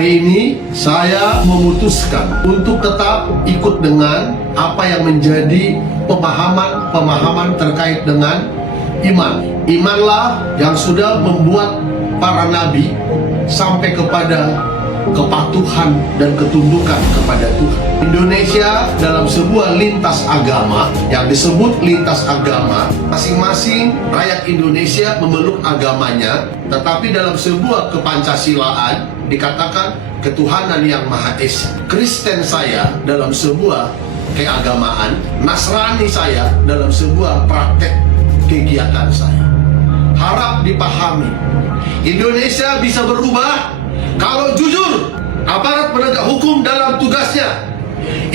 Hari ini saya memutuskan untuk tetap ikut dengan apa yang menjadi pemahaman terkait dengan iman. Imanlah yang sudah membuat para nabi sampai kepada kepatuhan dan ketundukan kepada Tuhan. Indonesia dalam sebuah lintas agama yang disebut lintas agama, masing-masing rakyat Indonesia memeluk agamanya, tetapi dalam sebuah kepancasilaan dikatakan ketuhanan yang Maha Esa. Kristen saya dalam sebuah keagamaan, Nasrani saya dalam sebuah praktek kegiatan saya. Harap dipahami, Indonesia bisa berubah kalau jujur aparat penegak hukum dalam tugasnya.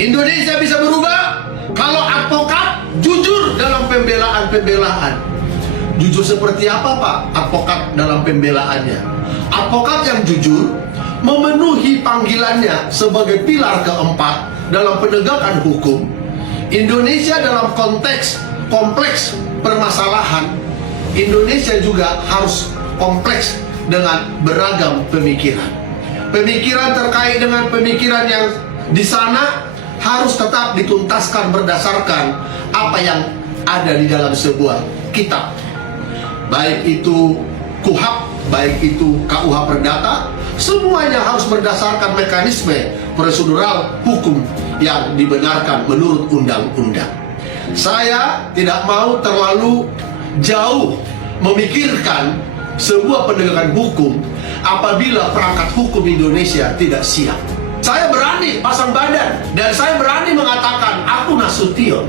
Indonesia bisa berubah kalau advokat jujur dalam pembelaan. Jujur seperti apa, Pak? Advokat dalam pembelaannya. Advokat yang jujur memenuhi panggilannya sebagai pilar keempat dalam penegakan hukum. Indonesia dalam konteks kompleks permasalahan, Indonesia juga harus kompleks dengan beragam pemikiran. Pemikiran terkait dengan pemikiran yang di sana harus tetap dituntaskan berdasarkan apa yang ada di dalam sebuah kitab. Baik itu KUHP, baik itu KUH Perdata, semuanya harus berdasarkan mekanisme prosedural hukum yang dibenarkan menurut undang-undang. Saya tidak mau terlalu jauh memikirkan sebuah penegakan hukum apabila perangkat hukum Indonesia tidak siap. Saya berani pasang badan dan saya berani mengatakan aku Nasution.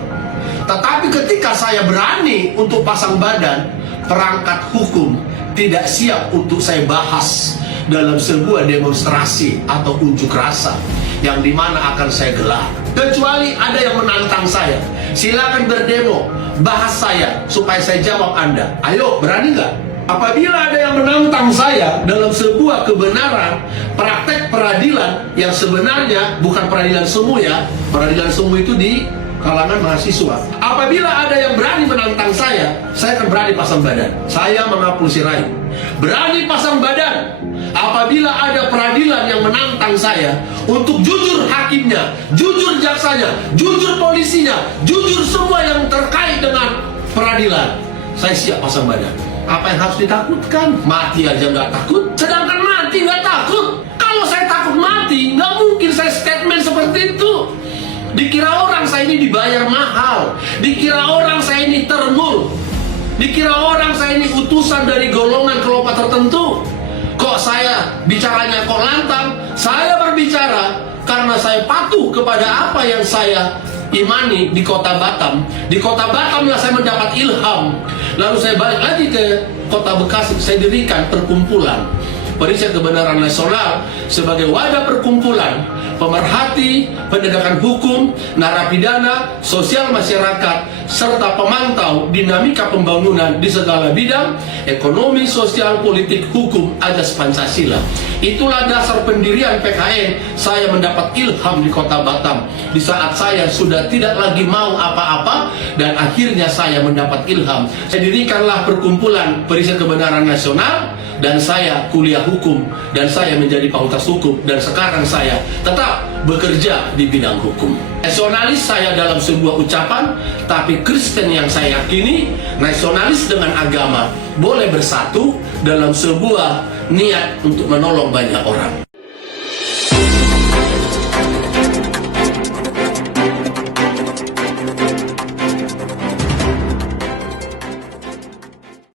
Tetapi ketika saya berani untuk pasang badan, perangkat hukum tidak siap untuk saya bahas dalam sebuah demonstrasi atau unjuk rasa yang dimana akan saya gelar. Kecuali ada yang menantang saya, silakan berdemo, bahas saya supaya saya jawab Anda. Ayo, berani nggak? Apabila ada yang menantang saya dalam sebuah kebenaran, praktek peradilan yang sebenarnya bukan peradilan semu ya, peradilan semu itu di kalangan mahasiswa. Apabila ada yang berani menantang saya akan berani pasang badan. Saya mengapus sirai, berani pasang badan apabila ada peradilan yang menantang saya untuk jujur hakimnya, jujur jaksanya, jujur polisinya, jujur semua yang terkait dengan peradilan. Saya siap pasang badan. Apa yang harus ditakutkan? Mati aja nggak takut, sedangkan mati nggak takut. Kalau saya takut mati, nggak mungkin saya statement seperti itu. Dikira orang saya ini dibayar mahal, dikira orang saya ini termul, dikira orang saya ini utusan dari golongan kelompok tertentu. Kok saya bicaranya kok lantang? Saya berbicara karena saya patuh kepada apa yang saya imani di kota Batam. Di kota Batam lah saya mendapat ilham. Lalu saya balik lagi ke kota Bekasi, saya dirikan perkumpulan Periset Kebenaran Nasional sebagai wadah perkumpulan pemerhati penegakan hukum, narapidana, sosial masyarakat, serta pemantau dinamika pembangunan di segala bidang ekonomi, sosial, politik, hukum, ajas Pancasila. Itulah dasar pendirian PKN. Saya mendapat ilham di kota Batam di saat saya sudah tidak lagi mau apa-apa dan akhirnya saya mendapat ilham. Saya dirikanlah perkumpulan Periset Kebenaran Nasional dan saya kuliah hukum dan saya menjadi fakultas hukum dan sekarang saya tetap bekerja di bidang hukum. Nasionalis saya dalam sebuah ucapan, tapi Kristen yang saya yakini, nasionalis dengan agama boleh bersatu dalam sebuah niat untuk menolong banyak orang.